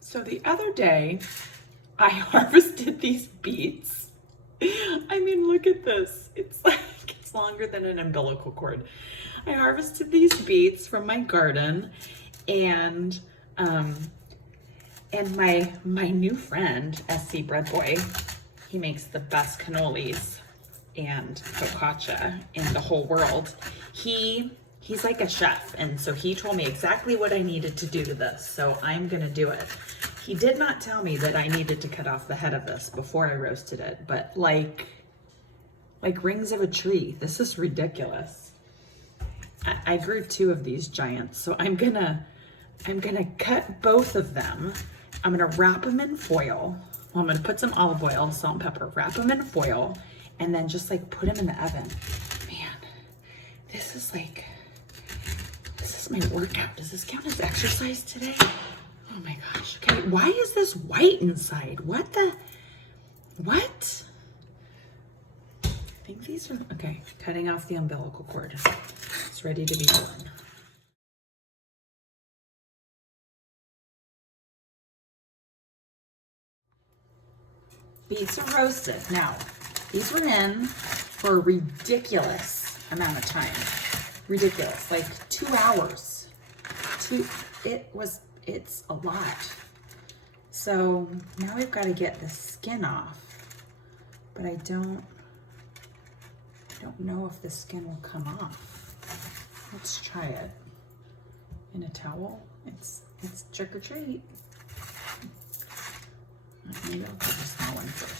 So the other day, I harvested these beets. I mean, look at this. It's like, it's longer than an umbilical cord. I harvested these beets from my garden, and my new friend, SC Bread Boy, he makes the best cannolis and focaccia in the whole world. He's like a chef, and so he told me exactly what I needed to do to this, so I'm gonna do it. He did not tell me that I needed to cut off the head of this before I roasted it, but like rings of a tree. This is ridiculous. I grew 2 of these giants, so I'm gonna cut both of them. I'm gonna wrap them in foil. Well, I'm gonna put some olive oil, salt and pepper, wrap them in foil, and then just like put them in the oven. Man, this is my workout. Does this count as exercise today? Oh my gosh. Okay, why is this white inside? What? I think these are, okay, cutting off the umbilical cord. It's ready to be born. Beets are roasted. Now, these were in for a ridiculous amount of time. Ridiculous, like 2 hours. It's a lot. So now we've got to get the skin off, but I don't know if the skin will come off. Let's try it. In a towel. It's trick or treat. Maybe I'll do the small one first.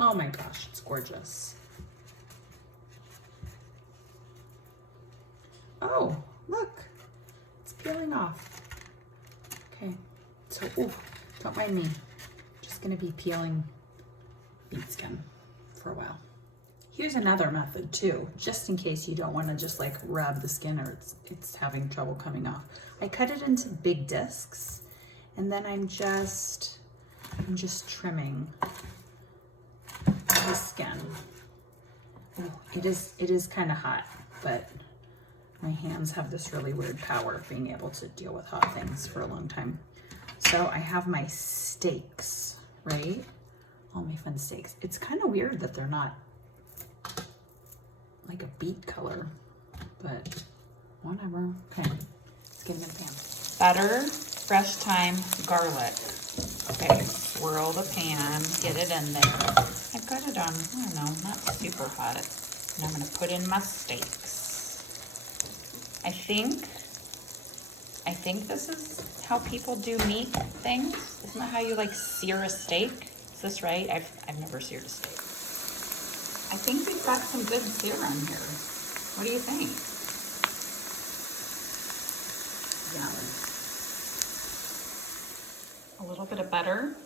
Oh my gosh, it's gorgeous. Oh, look, it's peeling off. Okay, so, ooh, don't mind me. Just gonna be peeling beet skin for a while. Here's another method too, just in case you don't wanna just like rub the skin or it's having trouble coming off. I cut it into big discs, and then I'm just trimming the skin. Oh, it is kind of hot, but my hands have this really weird power of being able to deal with hot things for a long time. So I have my steaks, right? All my fun steaks. It's kind of weird that they're not like a beet color, but whatever. Okay, let's get them in the pan. Butter, fresh thyme, garlic. Okay, swirl the pan, get it in there. I've got it on, I don't know, not super hot. And I'm gonna put in my steaks. I think this is how people do meat things. Isn't that how you like sear a steak? Is this right? I've never seared a steak. I think we've got some good sear on here. What do you think? Yum. A little bit of butter,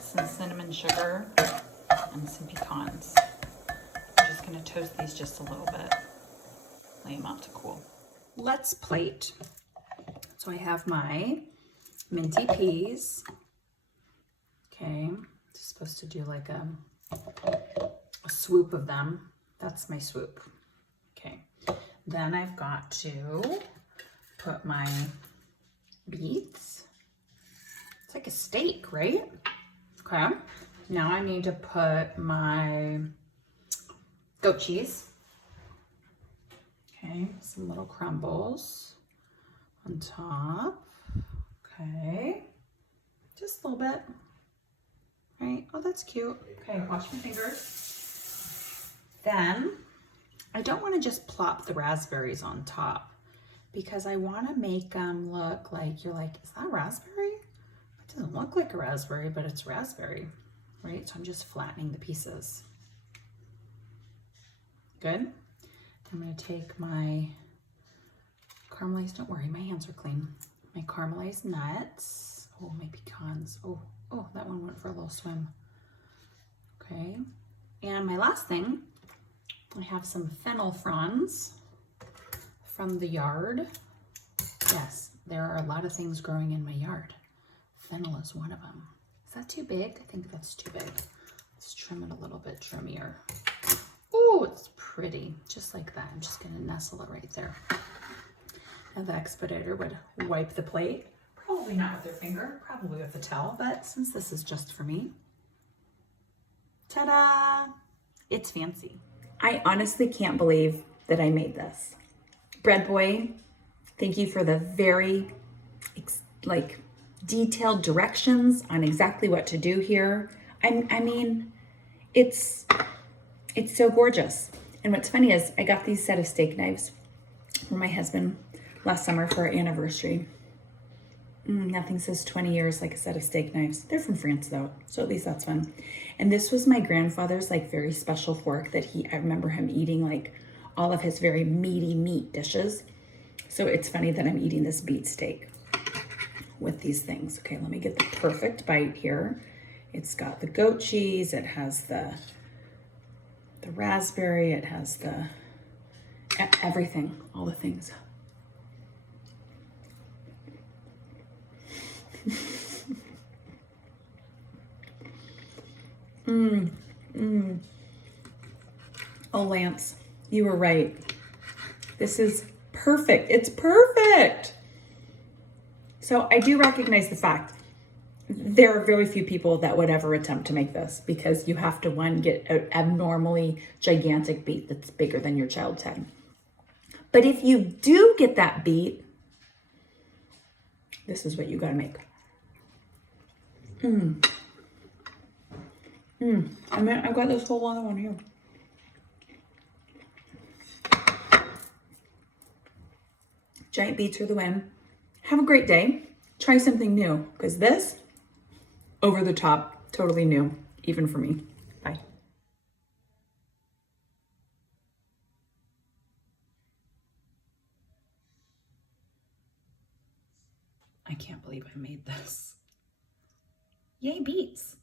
some cinnamon sugar, and some pecans. I'm just gonna toast these just a little bit. Lay them out to cool. Let's plate. So I have my minty peas. Okay, just supposed to do like a swoop of them. That's my swoop. Okay, then I've got to put my beets. It's like a steak, right? Okay, now I need to put my goat cheese. Okay, some little crumbles on top. Okay, just a little bit. Right, oh, that's cute. Okay, wash my fingers. Then, I don't want to just plop the raspberries on top because I want to make them look like, you're like, is that raspberry? It doesn't look like a raspberry, but it's raspberry, right? So I'm just flattening the pieces. Good. I'm gonna take my caramelized, don't worry, my hands are clean. My caramelized nuts. Oh, my pecans. Oh, that one went for a little swim. Okay, and my last thing, I have some fennel fronds from the yard. Yes, there are a lot of things growing in my yard. Fennel is one of them. Is that too big? I think that's too big. Let's trim it a little bit trimmier. Oh, it's pretty, just like that. I'm just gonna nestle it right there. Now the expediter would wipe the plate. Probably not with your finger, probably with a towel, but since this is just for me, ta-da! It's fancy. I honestly can't believe that I made this. Bread Boy, thank you for the very detailed directions on exactly what to do here. I mean, it's so gorgeous. And what's funny is I got these set of steak knives from my husband last summer for our anniversary. Nothing says 20 years like a set of steak knives. They're from France though, so at least that's fun. And this was my grandfather's very special fork that I remember him eating all of his very meaty meat dishes. So it's funny that I'm eating this beet steak with these things. Okay, let me get the perfect bite here. It's got the goat cheese, it has the raspberry, it has the everything, all the things. Oh, Lance, you were right. This is perfect. It's perfect. So I do recognize the fact there are very few people that would ever attempt to make this because you have to, one, get an abnormally gigantic beet that's bigger than your child's head. But if you do get that beet, this is what you gotta make. I mean, I've got this whole other one here. Giant beets are the win. Have a great day. Try something new, because this, over the top, totally new, even for me. Bye. I can't believe I made this. Yay, beets.